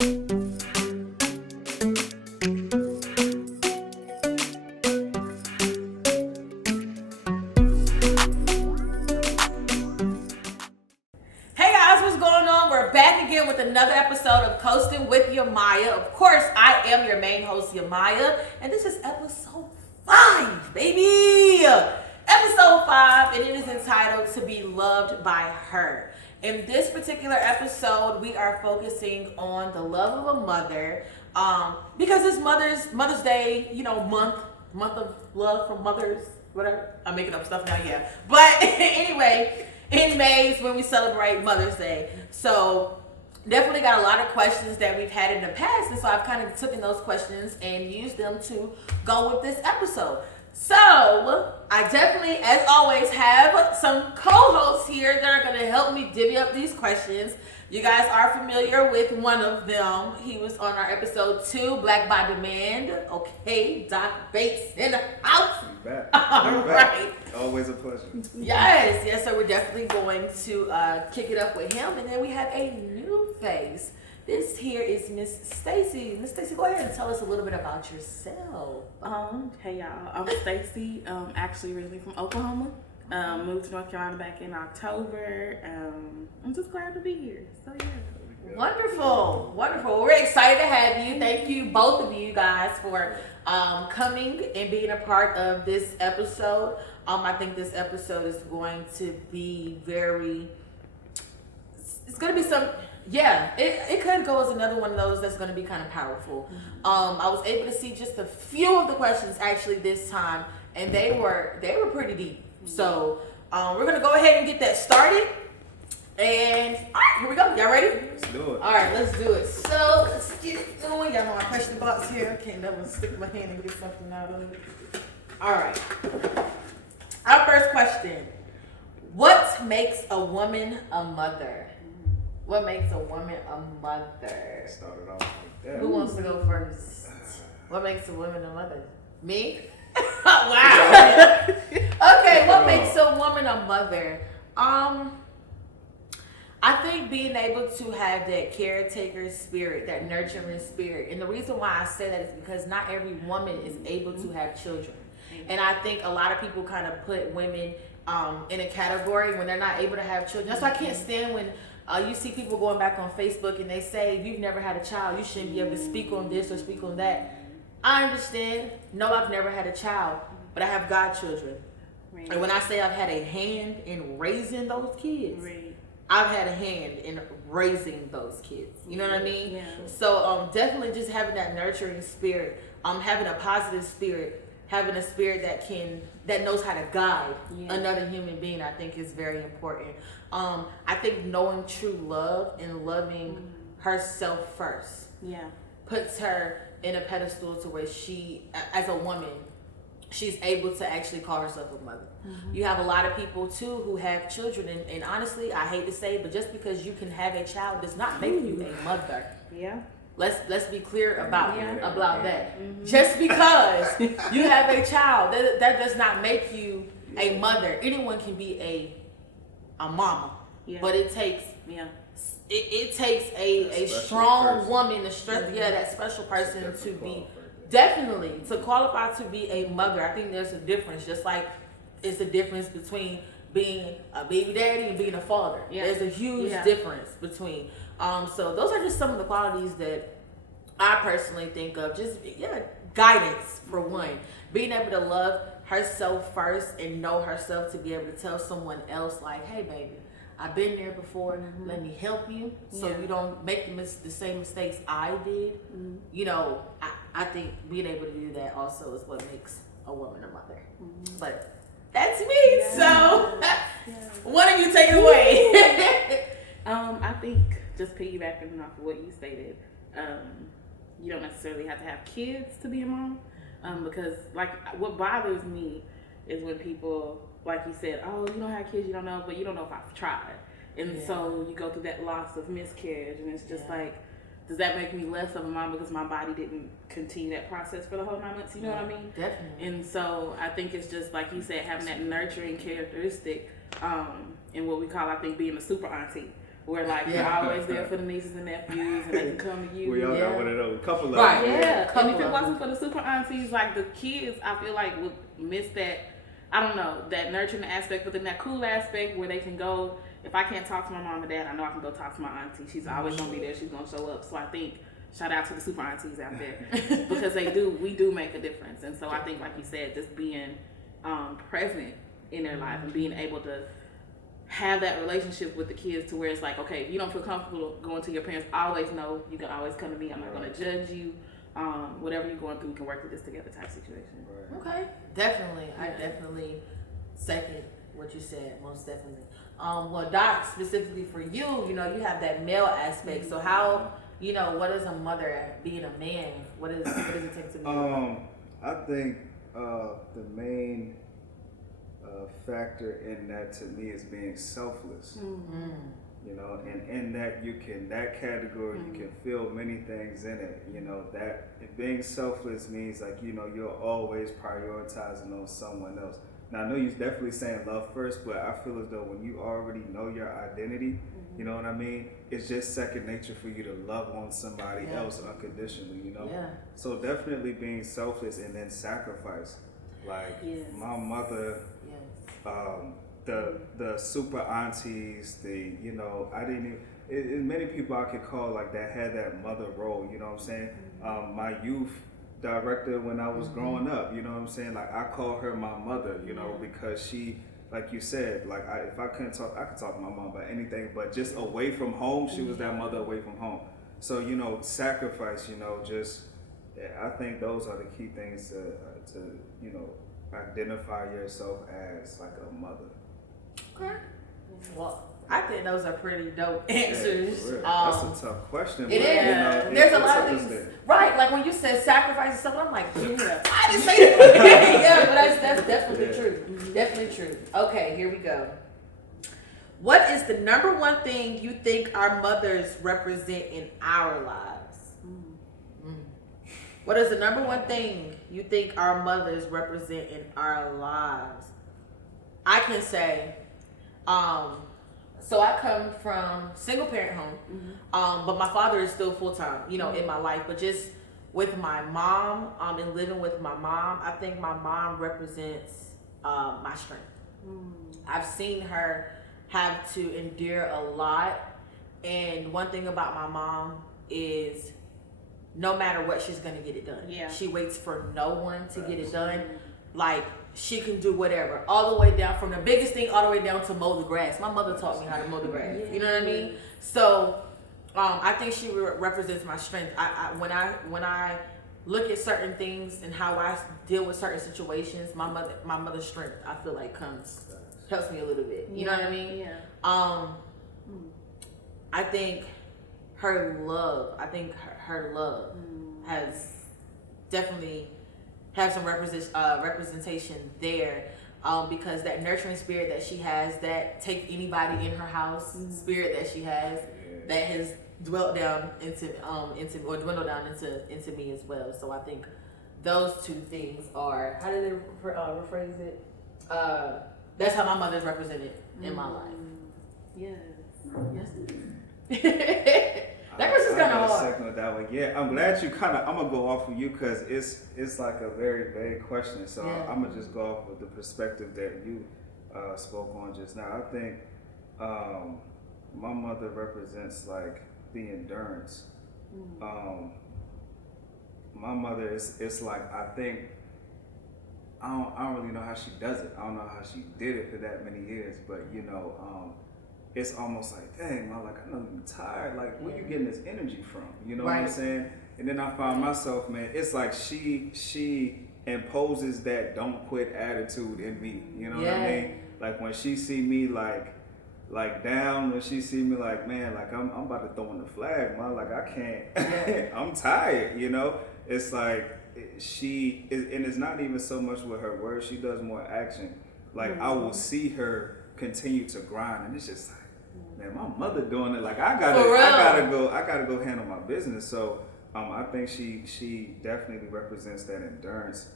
With another episode of Coastn With Yemia. Of course, I am your main host, Yemia, and this is episode 5, baby! Episode 5, and it is entitled To Be Loved by Her. In this particular episode, we are focusing on the love of a mother, because it's Mother's Day, month of love for mothers, whatever. I'm making up stuff now, yeah. But anyway, in May is when we celebrate Mother's Day. So definitely got a lot of questions that we've had in the past, and so I've kind of taken those questions and used them to go with this episode. So I definitely, as always, have some co-hosts here that are going to help me divvy up these questions. You guys are familiar with one of them. He was on our episode 2, Black by Demand. Okay, Doc Bates in the house. Back. All right. Always a pleasure. Yes. So we're definitely going to kick it up with him, and then we have a new face. This here is Miss Stacy. Miss Stacy, go ahead and tell us a little bit about yourself. Hey y'all, I'm Stacy. Actually originally from Oklahoma. Moved to North Carolina back in October. I'm just glad to be here. So yeah. Wonderful. We're excited to have you. Thank you, both of you guys, for coming and being a part of this episode. I think this episode is going to be it's going to be some, it could go as another one of those that's going to be kind of powerful. I was able to see just a few of the questions actually this time, and they were pretty deep. So we're going to go ahead and get that started. And all right, here we go. Y'all ready? Let's do it. All right, let's do it. So let's get it going. Y'all know my question box here. I can't never stick my hand and get something out of it. All right. Our first question: what makes a woman a mother? What makes a woman a mother? Started off like that. Who wants to go first? What makes a woman a mother? Me? Wow. Okay, what makes a woman a mother? I think being able to have that caretaker spirit, that nurturing spirit. And the reason why I say that is because not every woman is able to have children. And I think a lot of people kind of put women in a category when they're not able to have children. That's why I can't stand when you see people going back on Facebook and they say, if you've never had a child, you shouldn't be able to speak on this or speak on that. I understand. No, I've never had a child, but I have godchildren. Right. And when I say I've had a hand in raising those kids, right, I've had a hand in raising those kids. You know what I mean? Yeah. So definitely just having that nurturing spirit, having a positive spirit, having a spirit that knows how to guide another human being, I think is very important. I think knowing true love and loving herself first puts her in a pedestal to where she, as a woman, she's able to actually call herself a mother. You have a lot of people too who have children, and honestly, I hate to say it, but just because you can have a child does not make you a mother. Yeah. Let's be clear about that. Just because you have a child, that does not make you a mother. Anyone can be a mama, but it takes it takes a strong woman, that special person to be. Definitely, to qualify to be a mother, I think there's a difference. Just like it's a difference between being a baby daddy and being a father. There's a huge difference between. So those are just some of the qualities that I personally think of. Just guidance for one, being able to love herself first and know herself to be able to tell someone else like, "Hey, baby, I've been there before. Let me help you, so you don't make the same mistakes I did." I think being able to do that also is what makes a woman a mother. But that's me. So one of you take it away. I think just piggybacking off of what you stated, you don't necessarily have to have kids to be a mom. Because like what bothers me is when people, like you said, oh, you don't have kids, you don't know, but you don't know if I've tried. And so you go through that loss of miscarriage, and it's just like, does that make me less of a mom because my body didn't continue that process for the whole 9 months? You know what I mean? Definitely. And so I think it's just like you said, having that nurturing characteristic, and what we call, I think, being a super auntie. where like you're always there for the nieces and nephews, and they can come to you. We all got one of those. A couple of Right. them. Yeah, and if it of wasn't for the super aunties, like the kids, I feel like would miss that. I don't know, that nurturing aspect, but then that cool aspect where they can go. If I can't talk to my mom and dad, I know I can go talk to my auntie. She's always gonna be there. She's gonna show up. So I think shout out to the super aunties out there because we do make a difference. And so I think, like you said, just being present in their life and being able to have that relationship with the kids to where it's like, okay, if you don't feel comfortable going to your parents, always know you can always come to me. I'm not going to judge you. Whatever you're going through, we can work through this together type situation. Okay, definitely. I definitely second what you said, most definitely. Well, Doc, specifically for you, you know, you have that male aspect. So how, you know, what is a mother being a man? What does it take to be? I think the main factor in that to me is being selfless. Mm-hmm. You know, and in that that category, you can feel many things in it. You know, that being selfless means like, you know, you're always prioritizing on someone else. Now, I know you're definitely saying love first, but I feel as though when you already know your identity, you know what I mean? It's just second nature for you to love on somebody else unconditionally, you know? Yeah. So definitely being selfless and then sacrifice. Like my mother, the super aunties, you know, I didn't even, many people I could call like that had that mother role, you know what I'm saying? My youth director when I was growing up, you know what I'm saying? Like I call her my mother, you know, because she, like you said, like if I couldn't talk, I could talk to my mom about anything, but just away from home, she was that mother away from home. So, you know, sacrifice, you know, just, I think those are the key things to you know, identify yourself as like a mother. Okay. Well, I think those are pretty dope answers. Yeah, that's a tough question. It is. You know, there's a lot of things. Right, like when you said sacrifice and stuff, I'm like, yeah, I didn't say that. Yeah, but that's definitely true. Definitely true. Okay, here we go. What is the number one thing you think our mothers represent in our lives? What is the number one thing you think our mothers represent in our lives? I can say, so I come from single parent home, but my father is still full time, you know, in my life. But just with my mom, and living with my mom, I think my mom represents my strength. I've seen her have to endure a lot, and one thing about my mom is no matter what, she's gonna get it done. Yeah. She waits for no one to get it done. Like, she can do whatever, all the way down from the biggest thing all the way down to mow the grass. My mother taught me how to mow the grass. You know what I mean? So I think she represents my strength. When I look at certain things and how I deal with certain situations, my mother's strength, I feel like helps me a little bit. You know what I mean? Yeah. I think her love. Her love has definitely have some representation there, because that nurturing spirit that she has, that take anybody in her house spirit that she has, that has dwelt down into or dwindled down into me as well. So I think those two things are, how did they rephrase it? That's how my mother's represented in my life. Yes. That was just kind of hard. Second with that one. Yeah, I'm glad you I'm gonna go off of you because it's like a very vague question. So I'm gonna just go off with the perspective that you spoke on just now. I think my mother represents like the endurance. My mother it's like, I think I don't really know how she does it. I don't know how she did it for that many years, but you know, it's almost like, dang, man, like I know you're tired. Like, where you getting this energy from? You know what I'm saying? And then I found myself, man, it's like she imposes that don't quit attitude in me. You know what I mean? Like when she see me like down, when she see me like, man, like I'm about to throw in the flag, man. Like I can't. I'm tired. You know? It's like and it's not even so much with her words. She does more action. Like I will see her continue to grind, and it's just like, man, my mother doing it. Like I gotta go handle my business. So I think she definitely represents that endurance,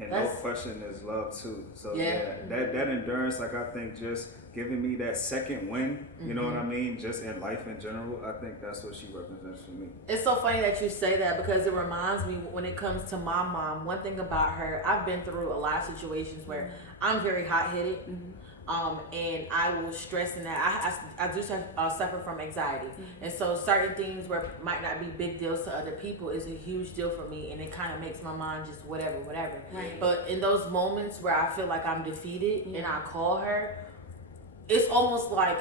And no question is love too. So that endurance, like I think just giving me that second win, you know what I mean? Just in life in general, I think that's what she represents for me. It's so funny that you say that because it reminds me when it comes to my mom, one thing about her, I've been through a lot of situations where I'm very hot-headed. And I will stress in that I do suffer from anxiety, and so certain things where might not be big deals to other people is a huge deal for me, and it kind of makes my mind just whatever. Right. But in those moments where I feel like I'm defeated and I call her, it's almost like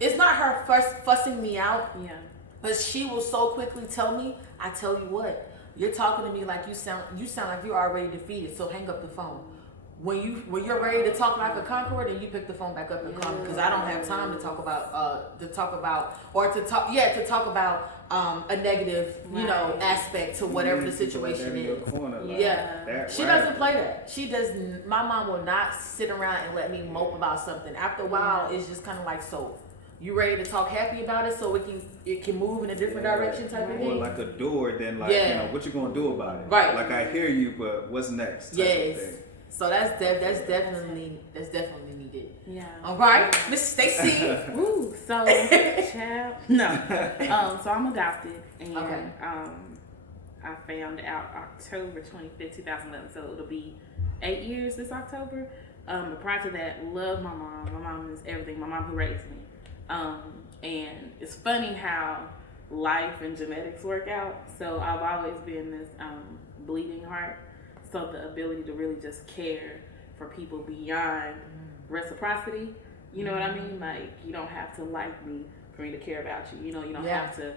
it's not her first fussing me out, but she will so quickly tell me, I tell you what, you're talking to me like you sound like you're already defeated, so hang up the phone. When you're ready to talk like a conqueror, then you pick the phone back up and call me, because I don't have time to talk about a negative aspect to whatever the situation is. She doesn't play that. She doesn't. My mom will not sit around and let me mope about something. After a while, it's just kind of like, so you ready to talk happy about it so it can move in a different direction type of thing? More like a doer than like what you gonna do about it? Right. Like I hear you, but what's next? Yes. So that's definitely needed. Yeah. All right, Miss Stacy. Ooh, so child. No. So I'm adopted, and I found out October 25th, 2011. So it'll be 8 years this October. But prior to that, love my mom. My mom is everything. My mom who raised me. And it's funny how life and genetics work out. So I've always been this bleeding heart. So the ability to really just care for people beyond reciprocity, you know what I mean? Like, you don't have to like me for me to care about you. You know, you don't have to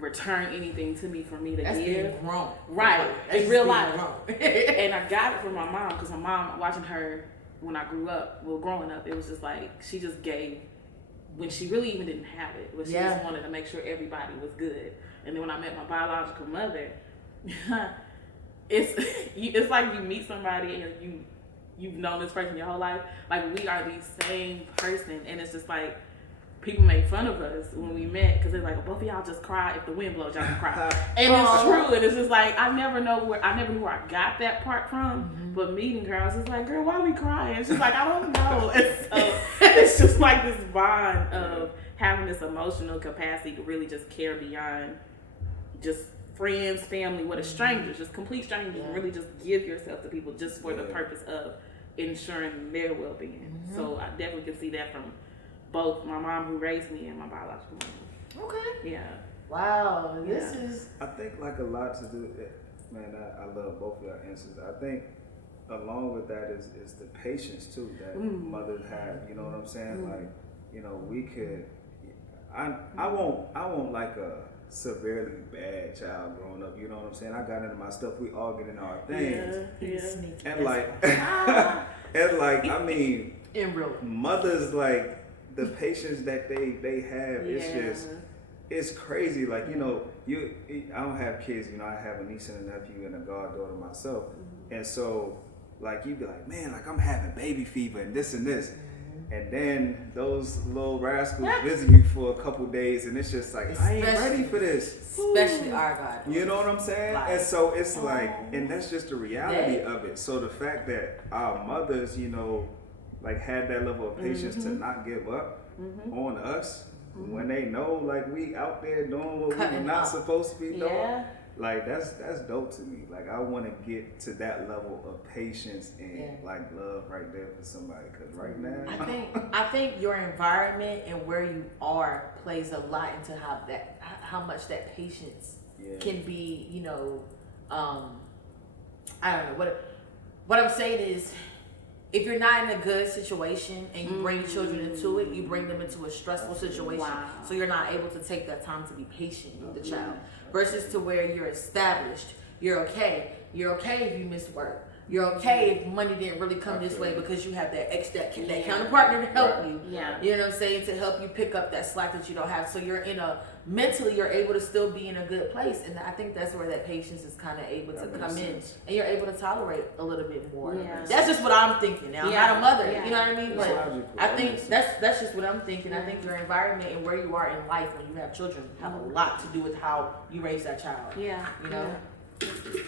return anything to me for me to That's give. Being grown. Right. That's in real life. And I got it from my mom, because my mom, watching her when I grew up, growing up, it was just like, she just gave when she really even didn't have it. But she just wanted to make sure everybody was good. And then when I met my biological mother, it's like you meet somebody and you've known this person your whole life. Like, we are the same person, and it's just like people made fun of us when we met because they're like, well, both of y'all just cry if the wind blows, y'all can cry. And it's true, and it's just like I never knew where I got that part from. But meeting her, I was just like, girl, why are we crying? She's like, I don't know. And so it's just like this bond of having this emotional capacity to really just care beyond just friends, family, with a stranger, just complete strangers, and really just give yourself to people just for the purpose of ensuring their well-being. So I definitely can see that from both my mom who raised me and my biological mom. Okay. Yeah. Wow. This is. I think like a lot to do. Man, I love both of your answers. I think along with that is the patience too that mothers have. You know what I'm saying? Like, you know, we could. I won't like a severely bad child growing up, you know what I'm saying? I got into my stuff, we all get in our things. And like I mean, in real mothers, like the patience that they have, it's crazy. Like, you know, I don't have kids, you know, I have a niece and a nephew and a goddaughter myself. And so like you be like, man, like I'm having baby fever and this and this. And then those little rascals visit you for a couple days, and it's just like, I ain't ready for this. Especially our God. You know what I'm saying? And so it's like, and that's just the reality of it. So the fact that our mothers, you know, like had that level of patience to not give up on us when they know like we out there doing what we're not supposed to be doing. Like that's dope to me. Like I want to get to that level of patience and like love right there for somebody. Cause right now, I think your environment and where you are plays a lot into how much that patience can be. You know, I don't know what I'm saying is, if you're not in a good situation and you bring children into it, you bring them into a stressful situation. So you're not able to take that time to be patient with the child. Versus to where you're established, you're okay. You're okay if you miss work. You're okay if money didn't really come this way because you have that counterpartner to help you. You know what I'm saying? To help you pick up that slack that you don't have. So you're mentally you're able to still be in a good place. And I think that's where that patience is kind of able to come in. And you're able to tolerate a little bit more. That's just what I'm thinking now. I'm not a mother, you know what I mean? But I think that's just what I'm thinking. I think your environment and where you are in life when you have children have a lot to do with how you raise that child. You know?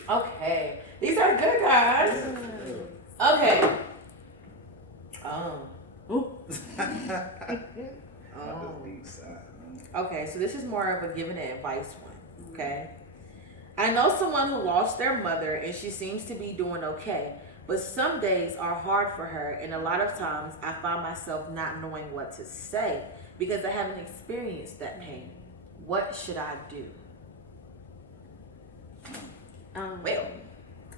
Okay. These are good, guys. Okay. Ooh. Okay, so this is more of a giving advice one. Okay. I know someone who lost their mother and she seems to be doing okay, but some days are hard for her, and a lot of times I find myself not knowing what to say because I haven't experienced that pain. What should I do? Well,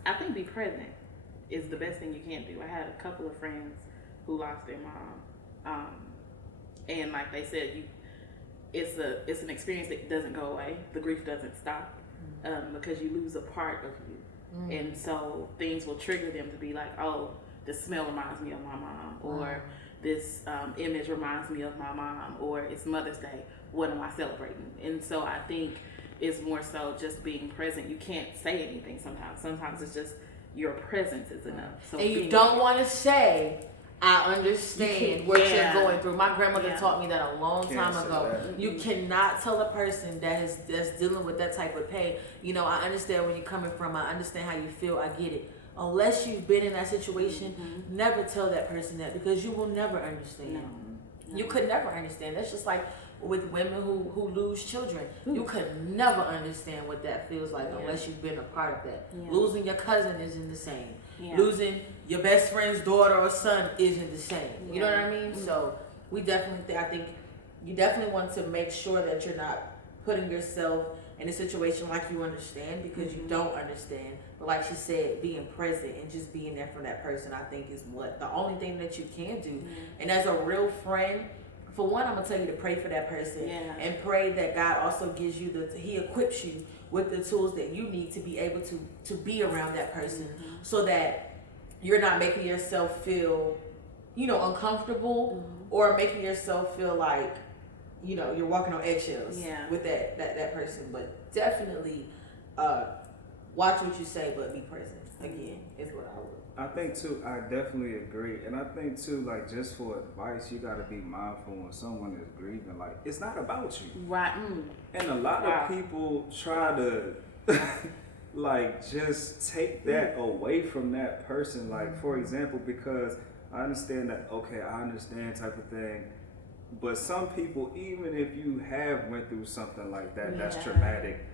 I think be present is the best thing you can do. I had a couple of friends who lost their mom, and like they said, it's an experience that doesn't go away. The grief doesn't stop because you lose a part of you, and so things will trigger them to be like, oh, this smell reminds me of my mom, or this image reminds me of my mom, or it's Mother's Day. What am I celebrating? And so I think it's more so just being present. You can't say anything sometimes. Sometimes it's just your presence is enough. So and you don't want to say, I understand what you're going through. My grandmother taught me that a long time ago. You cannot tell a person that's dealing with that type of pain, you know, I understand where you're coming from. I understand how you feel. I get it. Unless you've been in that situation, never tell that person that, because you will never understand. No. You could never understand. That's just like with women who lose children. You could never understand what that feels like unless you've been a part of that. Losing your cousin isn't the same. Losing your best friend's daughter or son isn't the same. You know what I mean? So we definitely, I think you definitely want to make sure that you're not putting yourself in a situation like you understand, because you don't understand. But like she said, being present and just being there for that person, I think is what the only thing that you can do. And as a real friend, for one, I'm gonna tell you to pray for that person and pray that God also gives you He equips you with the tools that you need to be able to be around that person, so that you're not making yourself feel, you know, uncomfortable or making yourself feel like, you know, you're walking on eggshells with that person. But definitely watch what you say, but be present. Again, is what I would. I think too, I definitely agree. And I think too, like, just for advice, you gotta be mindful when someone is grieving. Like, it's not about you. Right. And a lot of people try to like just take that away from that person. Like, for example, because I understand that, okay, I understand type of thing. But some people, even if you have went through something like that, that's traumatic,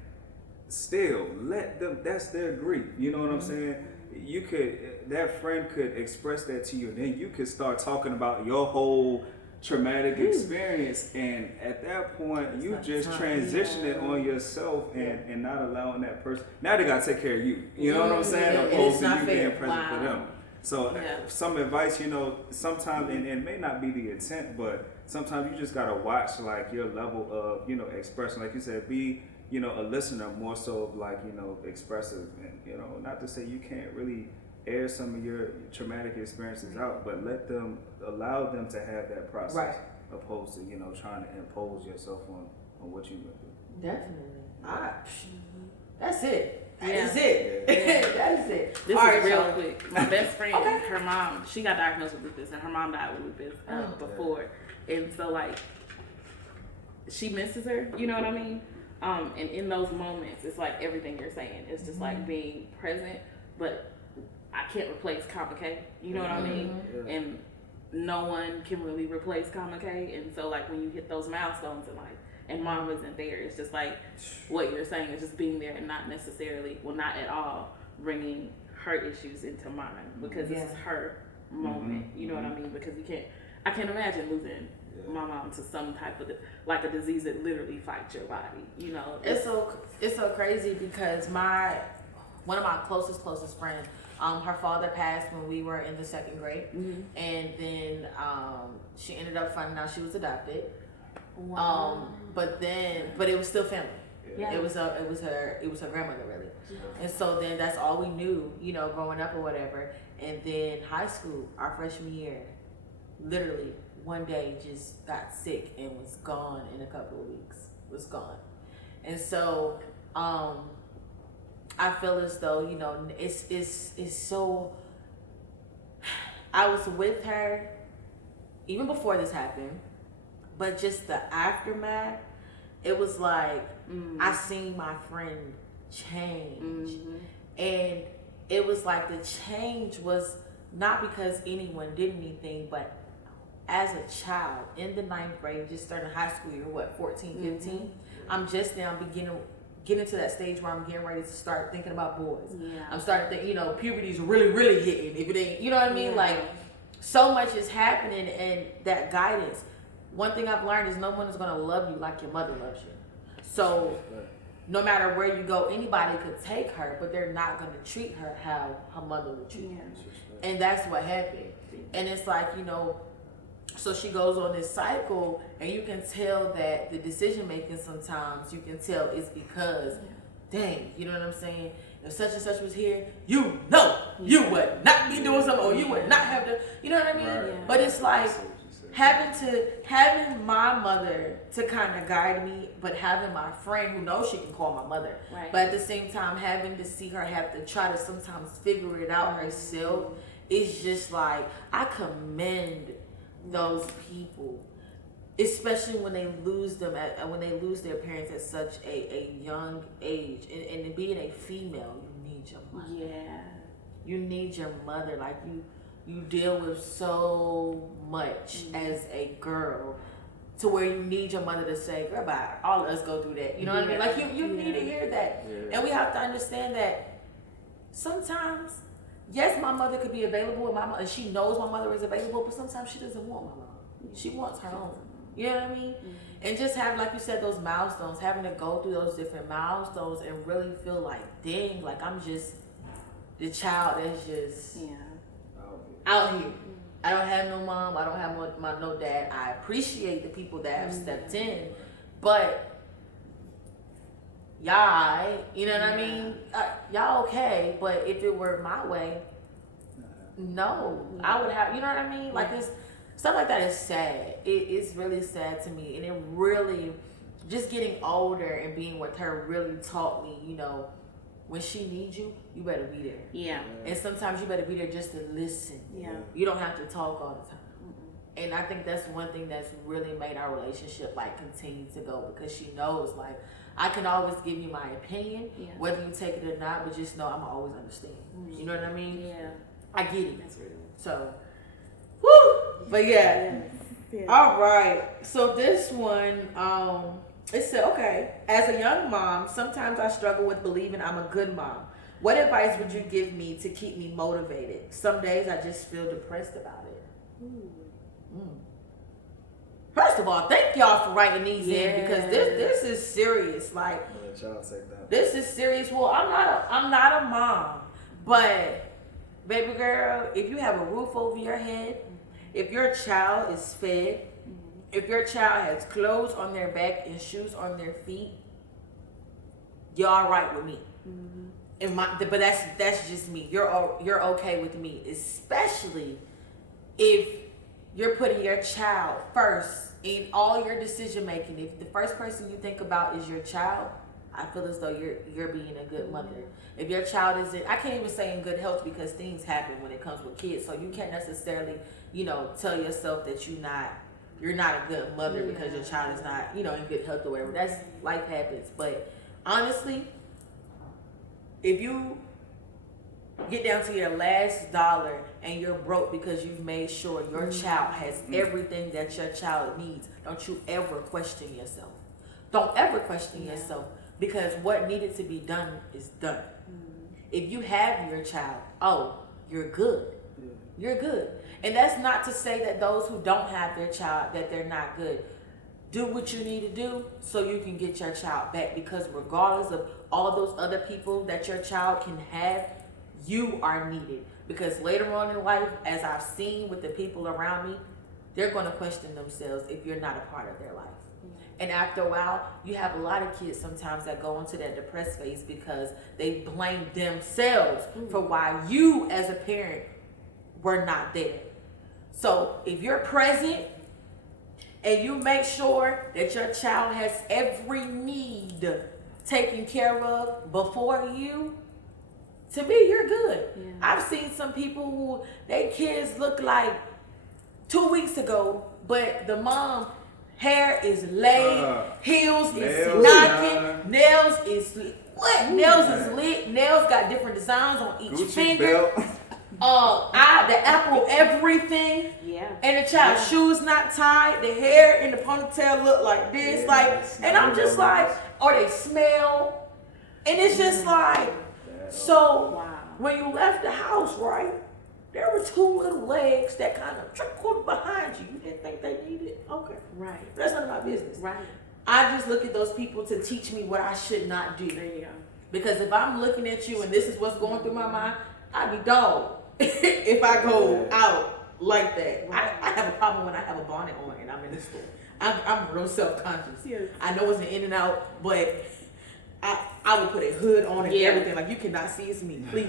still let them, that's their grief. You know what I'm saying? You could, that friend could express that to you, and then you could start talking about your whole traumatic experience, and at that point you just transition it on yourself and not allowing that person, now they gotta take care of you. You know what I'm saying? Opposed to you being present for them. So some advice, you know, sometimes, and it may not be the intent, but sometimes you just gotta watch like your level of, you know, expression. Like you said, be, you know, a listener more so of like, you know, expressive, and, you know, not to say you can't really air some of your traumatic experiences out, but allow them to have that process, opposed to, you know, trying to impose yourself on what you went through. Definitely. That's it. That is it. That is it. This is real quick. My best friend, her mom, she got diagnosed with lupus, and her mom died with lupus before. And so, like, she misses her, you know what I mean? And in those moments, it's like everything you're saying. It's just like being present, but I can't replace Kama K, you know what I mean? And no one can really replace Kama K. And so, like, when you hit those milestones in life, and mom isn't there, it's just like what you're saying is just being there and not necessarily, well, not at all, bringing her issues into mine, because this is her moment, you know what I mean? Because I can't imagine losing my mom to some type of, like, a disease that literally fights your body, you know? It's so crazy, because one of my closest friends, her father passed when we were in the second grade, and then she ended up finding out she was adopted. Wow. But it was still family. It was her grandmother, really. And so then that's all we knew, you know, growing up or whatever. And then high school, our freshman year, literally one day just got sick and was gone in a couple of weeks. Was gone. And so I feel as though, you know, it's so, I was with her even before this happened, but just the aftermath, it was like I seen my friend change. And it was like the change was not because anyone did anything, but as a child in the 9th grade, just starting high school, you're what, 14, 15? I'm just now getting to that stage where I'm getting ready to start thinking about boys. I'm starting to think, you know, puberty's really hitting. If it ain't, you know what I mean? Like, so much is happening, and that guidance. One thing I've learned is no one is going to love you like your mother loves you. So no matter where you go, anybody could take her, but they're not going to treat her how her mother would treat her. And that's what happened. And it's like, you know, so she goes on this cycle, and you can tell that the decision making sometimes, you can tell it's because, dang, you know what I'm saying? If such and such was here, you know, you would not be doing something, or you would not have to, you know what I mean? Right. But it's like having my mother to kind of guide me, but having my friend who knows she can call my mother, but at the same time having to see her have to try to sometimes figure it out herself, is just like, I commend those people, especially when they lose them when they lose their parents at such a young age, and being a female, you need your mother. You need your mother. Like, you deal with so much as a girl, to where you need your mother to say, girl, bye, all of us go through that, you know what I mean? Like, you need to hear that. And we have to understand that sometimes, yes, my mother could be available, and she knows my mother is available, but sometimes she doesn't want my mom. She wants her own. You know what I mean? And just have, like you said, those milestones, having to go through those different milestones and really feel like, dang, like I'm just the child that's just out here. I don't have no mom. I don't have no dad. I appreciate the people that have stepped in, but y'all, you know what I mean? Y'all okay, but if it were my way, no, I would have, you know what I mean? Like, this stuff like that is sad. It's really sad to me, and it really, just getting older and being with her really taught me, you know, when she needs you, you better be there. And sometimes you better be there just to listen. You don't have to talk all the time. And I think that's one thing that's really made our relationship, like, continue to go, because she knows, like, I can always give you my opinion, whether you take it or not, but just know I'm always understand. You know what I mean? I get it. That's real. So, woo! But all right. So this one, it said, okay, as a young mom, sometimes I struggle with believing I'm a good mom. What advice would you give me to keep me motivated? Some days I just feel depressed about it. First of all, thank y'all for writing these in, because this is serious. Like, this is serious. Well, I'm not a mom, but baby girl, if you have a roof over your head, if your child is fed, if your child has clothes on their back and shoes on their feet, you're all right with me. But that's just me. You're okay with me, especially if you're putting your child first in all your decision making. If the first person you think about is your child, I feel as though you're being a good mother. If your child isn't, I can't even say in good health, because things happen when it comes with kids. So you can't necessarily, you know, tell yourself that you're not a good mother because your child is not, you know, in good health or whatever. That's, life happens. But honestly, if you get down to your last dollar and you're broke because you've made sure your child has everything that your child needs, don't you ever question yourself. Don't ever question yourself, because what needed to be done is done. If you have your child, you're good. You're good. And that's not to say that those who don't have their child, that they're not good. Do what you need to do so you can get your child back, because regardless of all those other people that your child can have, you are needed. Because later on in life, as I've seen with the people around me, they're going to question themselves if you're not a part of their life. And after a while, you have a lot of kids sometimes that go into that depressed phase because they blame themselves for why you as a parent were not there. So if you're present and you make sure that your child has every need taken care of before you, to me, you're good. I've seen some people who their kids look like 2 weeks ago, but the mom Hair is laid, heels is nails knocking, done. nails is what? Nails is lit. Nails got different designs on each Gucci finger. belt. The apple, everything. Yeah. And the child's shoes not tied, the hair in the ponytail look like this, and I'm just like, or they smell, and it's just like, so Wow. when you left the house, right, there were two little legs that kind of trickled behind you. You didn't think they needed? Okay. Right. That's none of my business. Right. I just look at those people to teach me what I should not do. There you go. Because if I'm looking at you and this is what's going through my mind, I'd be dog if I go out like that. I have a problem when I have a bonnet on and I'm in the store. I'm real self-conscious. Yes. I know it's an in and out, but I would put a hood on and everything. Like, you cannot see it's me, please.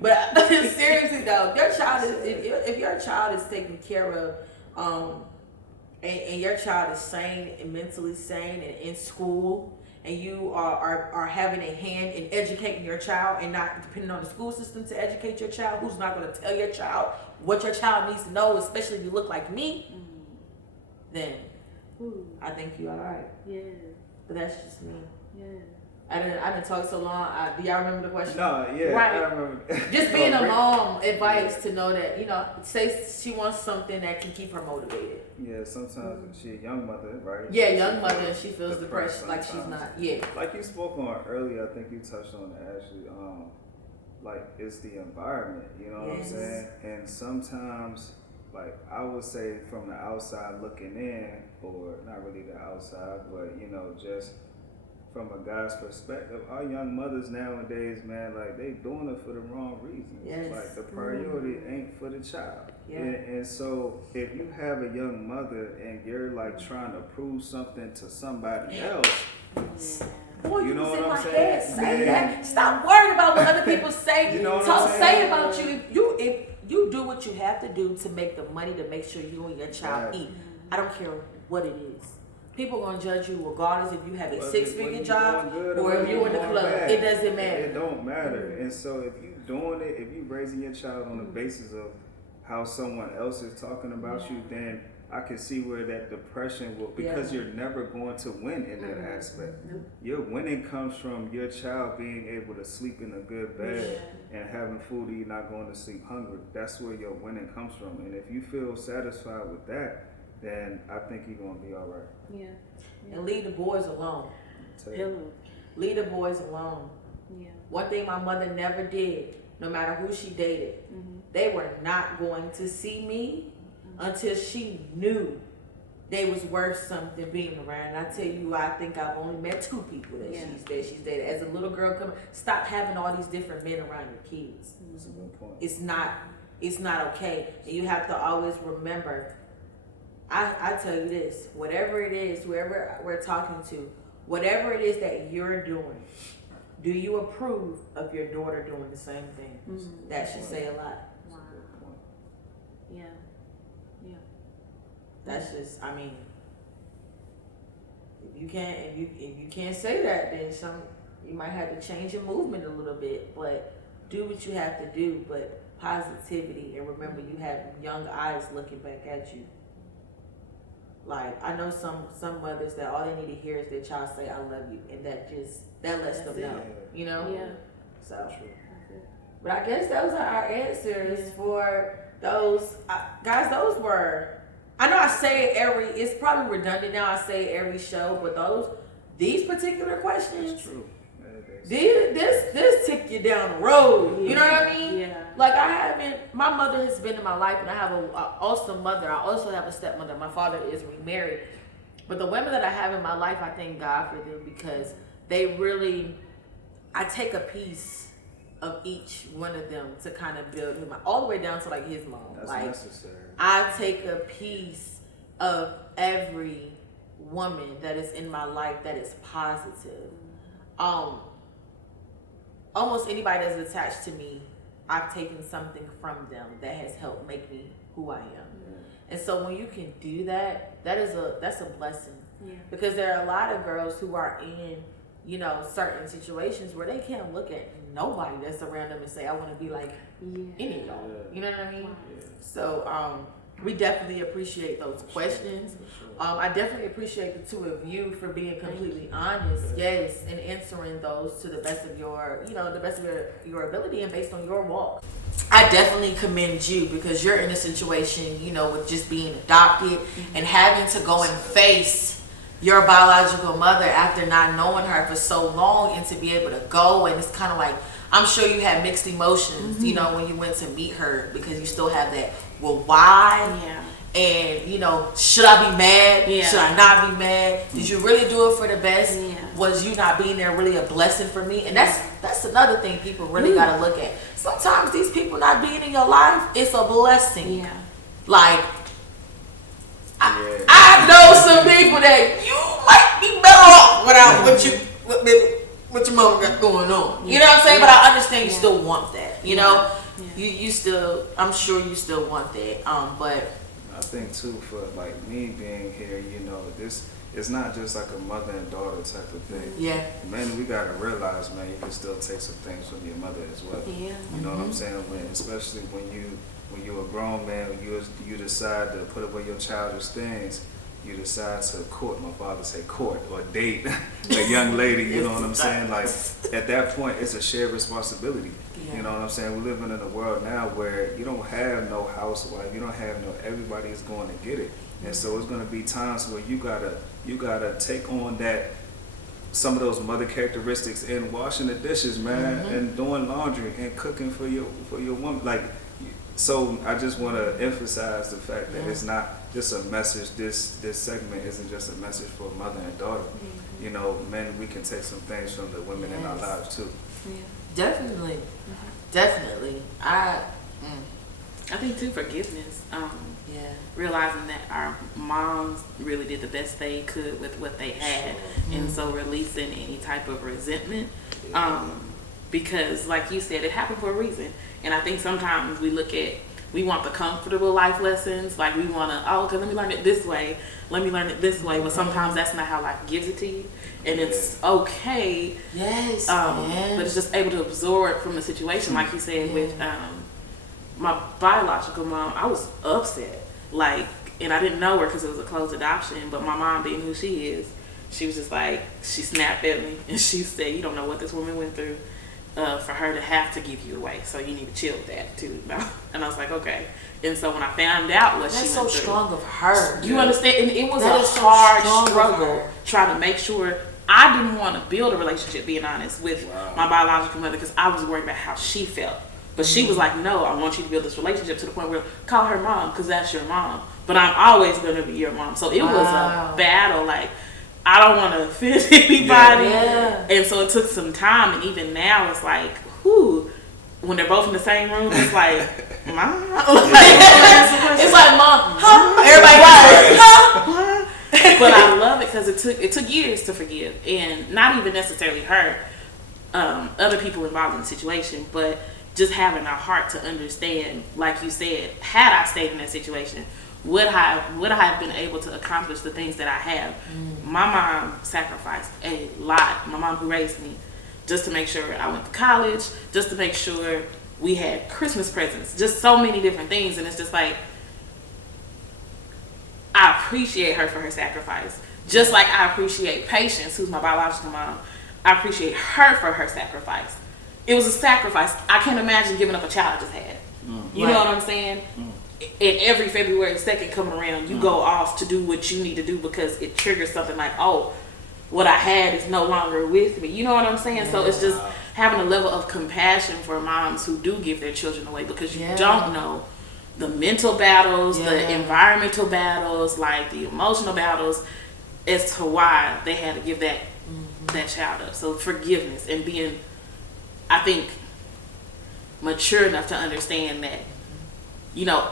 But seriously though, if your child is taken care of, and your child is sane and mentally sane and in school, and you are having a hand in educating your child and not depending on the school system to educate your child, who's not going to tell your child what your child needs to know, especially if you look like me, then I think you're all right. Yeah. But that's just me. Yeah. I didn't talk so long. Do y'all remember the question? No, yeah, Right. I remember. Just being a mom, advice to know that, say she wants something that can keep her motivated. Yeah, sometimes she a young mother, right? Yeah, young mother, and she feels depressed, like she's sometimes. not. Yeah. Like you spoke on earlier, I think you touched on it, Ashley. Like it's the environment, you know what I'm saying? And sometimes, like I would say from the outside looking in, or not really the outside, but just from a guy's perspective, our young mothers nowadays, man, like they doing it for the wrong reasons. Yes. Like the priority ain't for the child. Yeah. And so if you have a young mother and you're like trying to prove something to somebody else, Boy, You know was what in I'm my saying? head. Say Yeah. that. Stop worrying about what other people say. You know what I'm Say saying? about you. If you do what you have to do to make the money to make sure you and your child Right. eat, I don't care what it is. People gonna judge you regardless if you have a whether- six-figure whether you job doing good or if you in the doing club. bad. It doesn't matter. It don't matter. And so if you doing it, if you raising your child on the basis of how someone else is talking about you, then I can see where that depression will, because you're never going to win in that aspect. Your winning comes from your child being able to sleep in a good bed and having food and you're not going to sleep hungry. That's where your winning comes from. And if you feel satisfied with that, then I think you're going to be all right. Yeah. And leave the boys alone. Hello. Leave the boys alone. Yeah. One thing my mother never did, no matter who she dated, they were not going to see me until she knew they was worth something being around. And I tell you, I think I've only met 2 people that she's dated. As a little girl, stop having all these different men around your kids. That's a good point. It's not okay. And you have to always remember, I tell you this, whatever it is, whoever we're talking to, whatever it is that you're doing, do you approve of your daughter doing the same thing? That should say a lot. Wow. Yeah. Yeah. That's just, I mean, if you can't say that, then you might have to change your movement a little bit, but do what you have to do, but positivity, and remember you have young eyes looking back at you. Like, I know some mothers that all they need to hear is their child say I love you, and that lets them know, Yeah. So, but I guess those are our answers for those guys. Those were, I know I say it it's probably redundant now, I say it every show, but these particular questions, That's true. this took you down the road. You know what I mean? Yeah. Like, my mother has been in my life, and I have an awesome mother. I also have a stepmother. My father is remarried. But the women that I have in my life, I thank God for them, because they really, I take a piece of each one of them to kind of build him, all the way down to like his mom. That's like, necessary. I take a piece of every woman that is in my life that is positive. Almost anybody that's attached to me, I've taken something from them that has helped make me who I am. And so when you can do that, that's a blessing. Yeah. Because there are a lot of girls who are in, certain situations where they can't look at nobody that's around them and say, I want to be like any of y'all. You know what I mean? Wow. So We definitely appreciate those questions. I definitely appreciate the two of you for being completely honest, yes, and answering those to the best of your, the best of your ability and based on your walk. I definitely commend you because you're in a situation, with just being adopted and having to go and face your biological mother after not knowing her for so long, and to be able to go, and it's kind of like, I'm sure you had mixed emotions, when you went to meet her, because you still have that, well, why? Yeah. And, should I be mad? Yeah. Should I not be mad? Did you really do it for the best? Yeah. Was you not being there really a blessing for me? And that's another thing people really got to look at. Sometimes these people not being in your life, it's a blessing. Yeah. Like, I know some people that you might be better off without what your mama got going on. You know what I'm saying? But I understand you still want that. You know, you still. I'm sure you still want that. But I think too, for like me being here, this it's not just like a mother and daughter type of thing. Yeah. Man, we gotta realize, man, you can still take some things from your mother as well. Yeah. You know what I'm saying? Especially when you're a grown man, when you decide to put away your childish things, you decide to court, my father say court, or date a young lady, you know what I'm saying? Like, at that point, it's a shared responsibility. You know what I'm saying? We're living in a world now where you don't have no housewife, you don't have everybody is going to get it. And so it's going to be times where you gotta take on some of those mother characteristics in washing the dishes, man, and doing laundry and cooking for your woman. Like, so I just want to emphasize the fact that it's not just a message. This segment isn't just a message for mother and daughter. Men, we can take some things from the women in our lives too. Yeah. definitely, definitely. I think too, forgiveness. Yeah. Realizing that our moms really did the best they could with what they had, and so releasing any type of resentment, because like you said, it happened for a reason. And I think sometimes we want the comfortable life lessons, like we want to, okay, let me learn it this way, but sometimes that's not how life gives it to you, and it's okay. Yes. But it's just able to absorb from the situation, like you said with my biological mom. I was upset, and I didn't know her because it was a closed adoption, but my mom, being who she is, she was just like, she snapped at me and she said, you don't know what this woman went through for her to have to give you away, so you need to chill with that too. And I was like, okay. And so when I found out what she went through, that's so strong of her. You understand? And it was that a hard struggle trying to make sure. I didn't want to build a relationship, being honest, with my biological mother, because I was worried about how she felt. But she was like, no, I want you to build this relationship to the point where call her mom, because that's your mom. But I'm always going to be your mom. So it was a battle. Like, I don't want to offend anybody. Yeah. And so it took some time. And even now, it's like, whew, when they're both in the same room, it's like, mom? It's like, mom, huh? Everybody like, huh? But I love it because it took years to forgive. And not even necessarily her, other people involved in the situation, but just having a heart to understand, like you said, had I stayed in that situation, would I have been able to accomplish the things that I have? My mom sacrificed a lot. My mom who raised me, just to make sure I went to college, just to make sure we had Christmas presents, just so many different things. And it's just like, I appreciate her for her sacrifice. Just like I appreciate Patience, who's my biological mom. I appreciate her for her sacrifice. It was a sacrifice. I can't imagine giving up a child I just had. You know what I'm saying? And every February 2nd coming around, you go off to do what you need to do because it triggers something like, oh, what I had is no longer with me. You know what I'm saying? So it's just having a level of compassion for moms who do give their children away, because you don't know the mental battles, the environmental battles, like the emotional battles, as to why they had to give that child up. So forgiveness and being, I think, mature enough to understand that,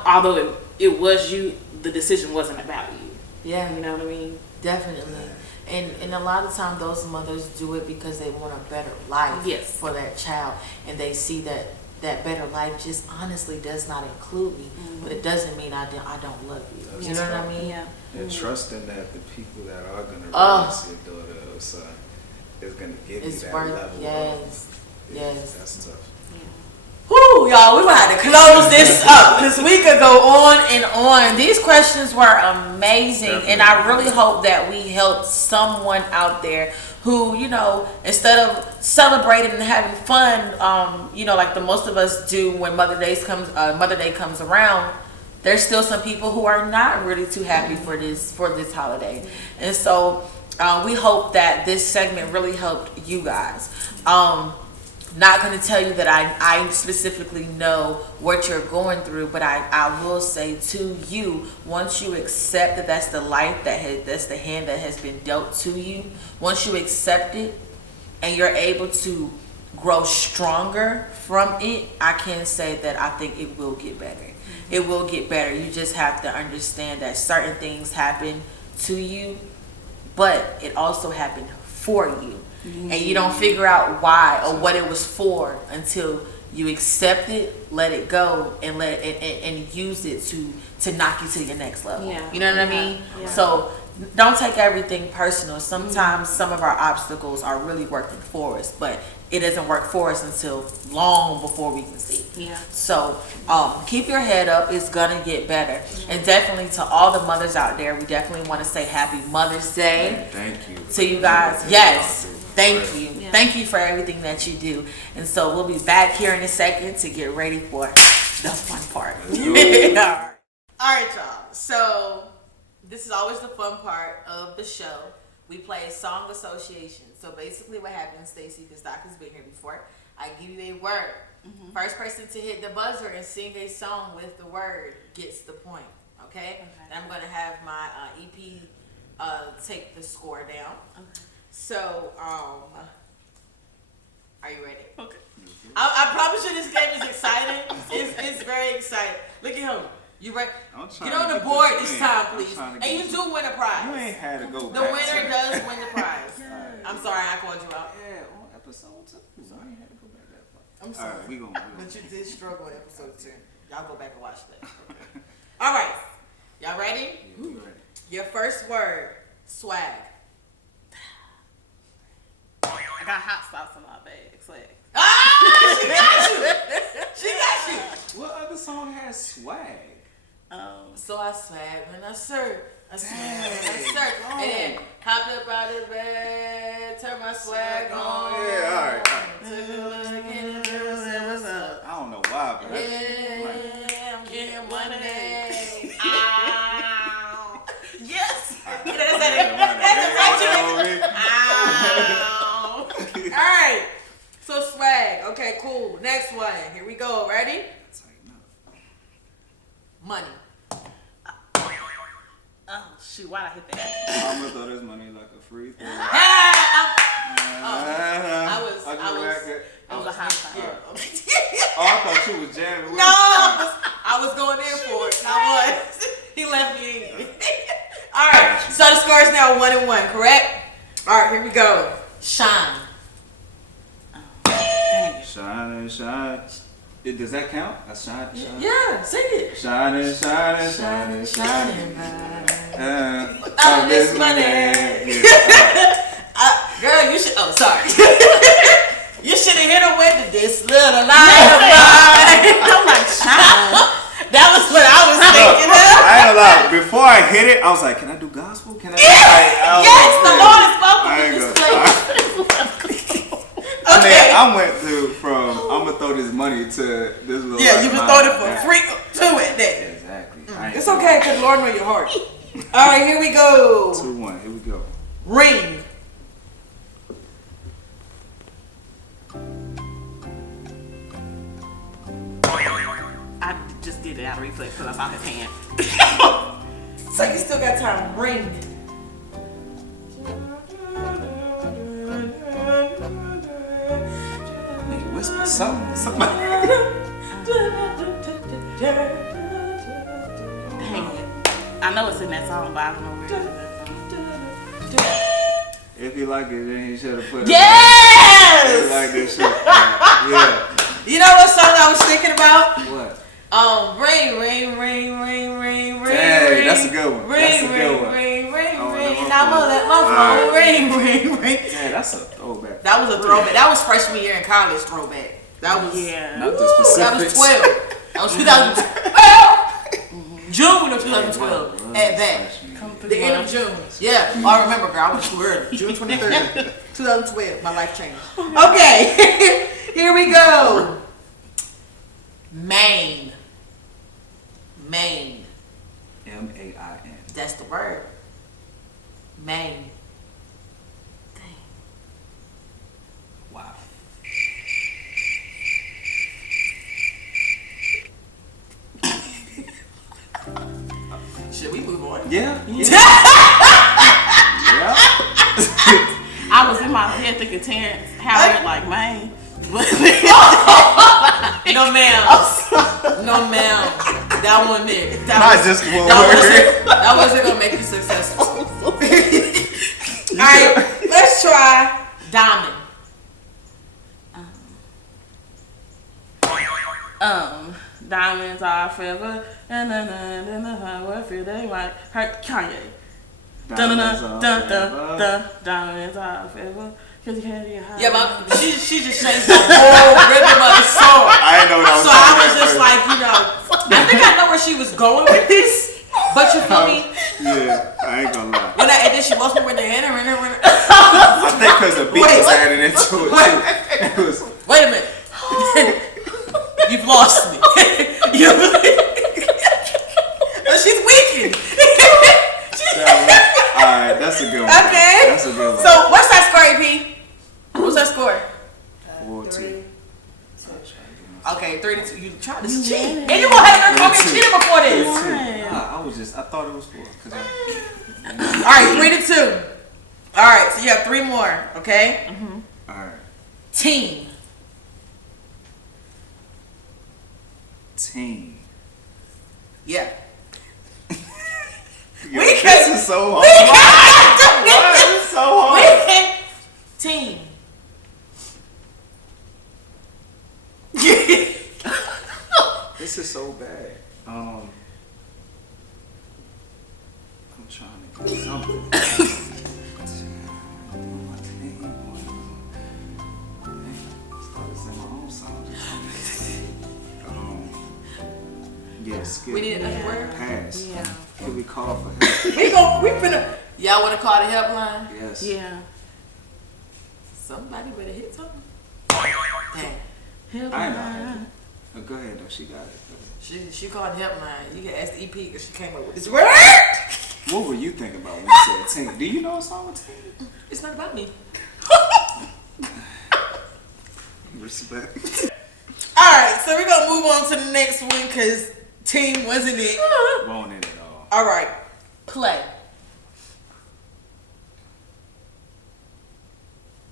although it was you, the decision wasn't about you. Yeah. You know what I mean? Definitely. And a lot of times those mothers do it because they want a better life for that child, and they see that better life just honestly does not include me, but it doesn't mean I don't love you. That's you know what I mean? Yeah. And trusting that the people that are going to raise your daughter or son is going to give you that level. Yes. That's tough. Whew, Woo, y'all, we might have to close this up because we could go on and on. These questions were amazing, and I really hope that we helped someone out there who, you know, instead of celebrating and having fun, you know, like the most of us do when Mother Day comes around, there's still some people who are not really too happy for this holiday, and so we hope that this segment really helped you guys. Not going to tell you that I specifically know what you're going through, but I will say to you, once you accept that that's the life that's the hand that has been dealt to you, once you accept it and you're able to grow stronger from it, I can say that I think it will get better. It will get better. You just have to understand that certain things happen to you, but it also happened for you. And you don't figure out why or what it was for until you accept it, let it go, and and use it to knock you to your next level. Yeah. You know what I mean? Yeah. So don't take everything personal. Sometimes some of our obstacles are really working for us, but it doesn't work for us until long before we can see. Yeah. So keep your head up. It's gonna get better. And definitely to all the mothers out there, we definitely want to say Happy Mother's Day. Thank you To you guys. Yes. Thank you. Yeah. Thank you for everything that you do. And so we'll be back here in a second to get ready for the fun part. All right, y'all. So this is always the fun part of the show. We play a song association. So basically what happens, Stacy, because Doc has been here before, I give you a word. Mm-hmm. First person to hit the buzzer and sing a song with the word gets the point. Okay? And I'm going to have my EP take the score down. Okay. So, are you ready? Okay. I promise you this game is exciting. It's very exciting. Look at him. You ready? Get on the board this time, please. And you do win a prize. You ain't had to go The back winner to does win the prize. I'm sorry, I called you out. Yeah, on episode 2. So I ain't had to go back that far. I'm sorry. All right, we gonna But you did struggle in episode 2. Y'all go back and watch that. Okay. All right. Y'all ready? Yeah, we ready. Your first word, swag. I got hot sauce in my bag. Swag. Ah! She got you! She got you! What other song has swag? So I swag when I serve. I swag when I serve. And then hopped up out of bed, turn my swag on. Yeah, all right. Took a look in the mirror, said, what's up? I don't know why, but Yeah, I'm getting money. Ow. Yes! You know, that's Ow. Alright. So swag. Okay, cool. Next one. Here we go. Ready? Money. Oh shoot! Why'd I hit that? I'm gonna throw this money like a free throw. I was a high five. Oh, I thought you was jamming with No, I was going in for it. I was. He left me in. All right. So the score is now 1-1, correct? All right. Here we go. Shine. Dang it. Shining, shine. Does that count? I shine. Yeah, sing it. Shining, shining, Shining, shining, shining bright. All this money. Girl, you should. Oh, sorry. You should have hit her with this little light of mine. I'm like, shine. That was what I was thinking of. I ain't gonna lie. Before I hit it, I was like, can I do gospel? Can I? Yes, the Lord is spoken in this place. I mean, Okay. I went from I'm gonna throw this money to this little. Yeah, you just throwed it for free to it then. Exactly. It's okay, because Lord knows your heart. All right, here we go. 2-1. Here we go. Ring. I just did it out of reflex because I saw his hand. So you still got time. Ring. Nigga, whisper something. Somebody. Dang it. I know it's in that song, but I don't know where it is in that song. If you like it, then you should have put it. Yes! If you like this shit. Yeah. You know what song I was thinking about? What? Ring, ring, ring, ring, ring, ring. Dang, that's a good one. Ring, That's a ring, good one. ring, ring, Oh, ring. that Now I'm gonna let my Alright. phone ring, ring, ring. Yeah, that's a throwback. That was a throwback. That was freshman year in college throwback. That was not the specifics. That was 12. That was 2012. June of 2012. At that. The end of June. Yeah. Oh, I remember, girl. I was too early. June 23rd, 2012. My life changed. Okay. Here we go. Maine. Maine. Main. That's the word. Maine. Wow. Should we move on? Yeah. Yeah. I was in my head thinking Terrence Howard like man. No ma'am. No ma'am. That one did. Not just one word. That wasn't gonna make you successful. Alright, let's try diamond. Diamonds are forever, and what feel they might hurt Kanye. Diamonds are forever. Cause you can't get high. Yeah, but she just changed the whole rhythm of the song. I didn't know what I was So I was just like, you know, I think I know where she was going with this. But you feel me? Yeah, I ain't gonna lie. And then she lost me when they enter. I think because the beat was added into it too. Wait a minute. You've lost me. She's weakened. Alright, that's a good one. Okay. That's a good one. So what's that score, AP? What's that score? 4-2. Okay, 3-2. You tried to cheat. And you gonna have her call me a cheater before this. I thought it was 4. Alright, 3-2. Alright, so you have 3 more, okay? Alright. Team. Yeah. Yo, this is so hard. Why is it so hard? Team. This is so bad. I'm trying to get something. Started singing my own song. Yeah, skip. We need another word? Pass. Yeah. Can we call for help? We finna. Y'all wanna call the helpline? Yes. Yeah. Somebody better hit something. Dang. I know. Go ahead though, she got it. She called the helpline. You can ask the EP because she came up with this word. What were you thinking about when you said team? Do you know a song with team? It's not about me. Respect. Alright, so we're gonna move on to the next one because team wasn't it. Won't it at all. Alright. Play.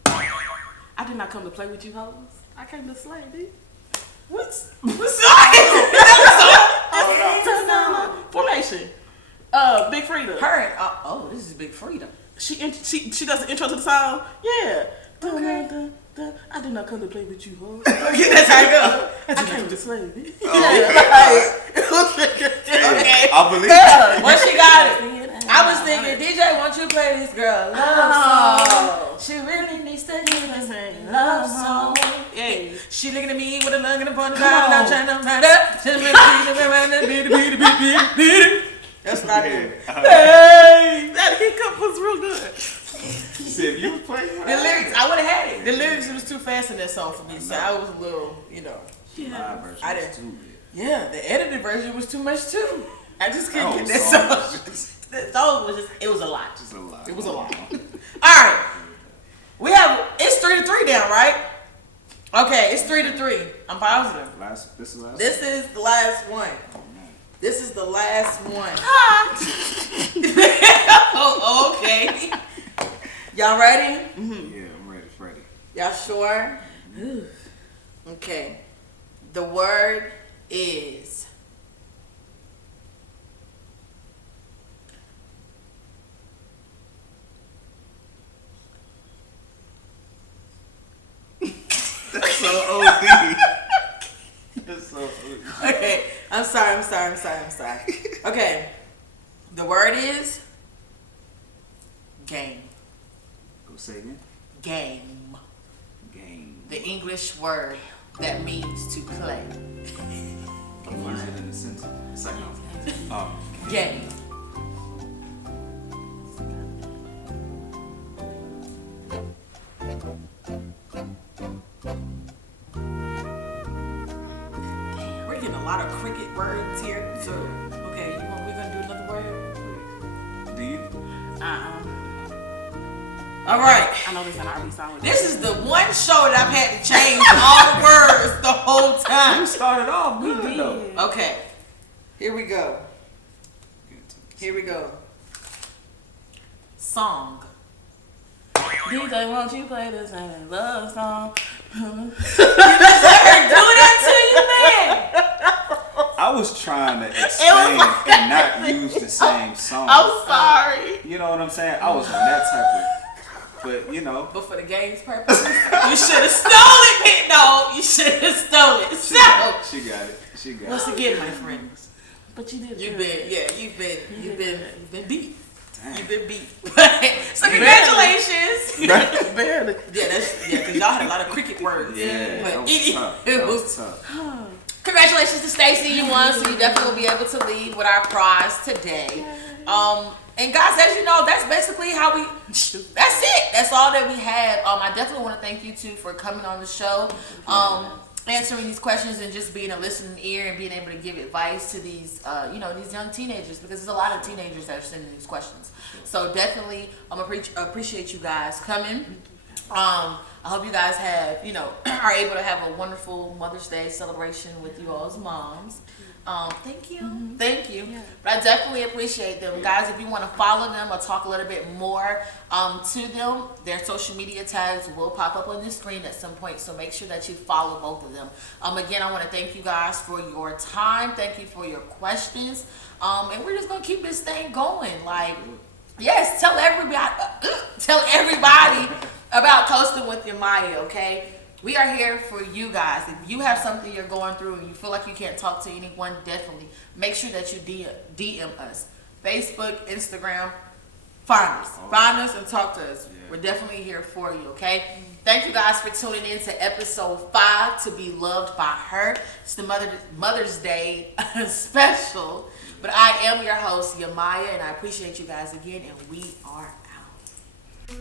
I did not come to play with you hoes. I came to slay, dude. What's Formation. Big Freedom. her? Oh, this is Big Freedom. She does the intro to the song. Yeah. Okay. I did not come to play with you, hoes. That's how it goes. I came to slay, bitch. Okay. I believe it. Once she got it, I was thinking, DJ, won't you play this girl love song? She really needs to hear this love song. Yeah. She looking at me with a look in the front of the eye, not trying to matter. That's what I do. Hey, that hiccup was real good. See, if you was playing The lyrics, I would have had it. The lyrics was too fast in that song for me, so I was a little, you know. live version I was didn't. too big. Yeah, the edited version was too much too. I just couldn't get that song song. was just- That song was just, it was a lot. Just a lot. It was a lot. All right, it's 3-3 down, right? Okay, it's 3-3. I'm positive. This is last. This is the last one. This is the last one. Oh, okay. Y'all ready? Yeah, I'm ready, Freddie. Y'all sure? Okay. The word is That's so OD. That's so OD. okay. I'm sorry. Okay. The word is game. Go say again. Game. Game. The English word that means to play. Use it in a sentence. It's like, Game. Damn, we're getting a lot of cricket words here. So, okay, we're gonna do another word. do you? All right. I know there's an R&B song with This is the one show that I've had to change all the words the whole You time. started off good though. Okay, here we go. Here we go. Song. DJ, won't you play the same love song? You just let her do that to you, man. I was trying to explain and not use the same song. I'm sorry. You know what I'm saying? I was on that type of, but you know. But for the game's purposes, you should have stole it, Big Dog. You should have stole it. She got it. She got it. She got Once it. again, my friends, But you did. you've good. been, you've been beat. Damn. You've been beat. So congratulations. Barely. Yeah, because y'all had a lot of cricket words. Yeah, But that was tough. That was tough. Congratulations to Stacy, you won, so you definitely will be able to leave with our prize today. And guys, as you know, that's basically how we. That's it. That's all that we have. I definitely want to thank you two for coming on the show, answering these questions, and just being a listening ear and being able to give advice to these, these young teenagers, because there's a lot of teenagers that are sending these questions. So definitely, appreciate you guys coming. I hope you guys have, are able to have a wonderful Mother's Day celebration with you all's moms. Thank you. Mm-hmm. Thank you. Yeah. But I definitely appreciate them. Guys, if you want to follow them or talk a little bit more to them, their social media tags will pop up on the screen at some point. So make sure that you follow both of them. Again, I want to thank you guys for your time. Thank you for your questions. And we're just going to keep this thing going. Like, yes, tell everybody about Coastn With Yemia, okay? We are here for you guys. If you have something you're going through and you feel like you can't talk to anyone, definitely make sure that you DM us. Facebook, Instagram, find us. Find us and talk to us. Yeah. We're definitely here for you, okay? Thank you guys for tuning in to episode 5, To Be Loved by Her. It's the Mother's Day special. But I am your host, Yemia, and I appreciate you guys again, and we are out.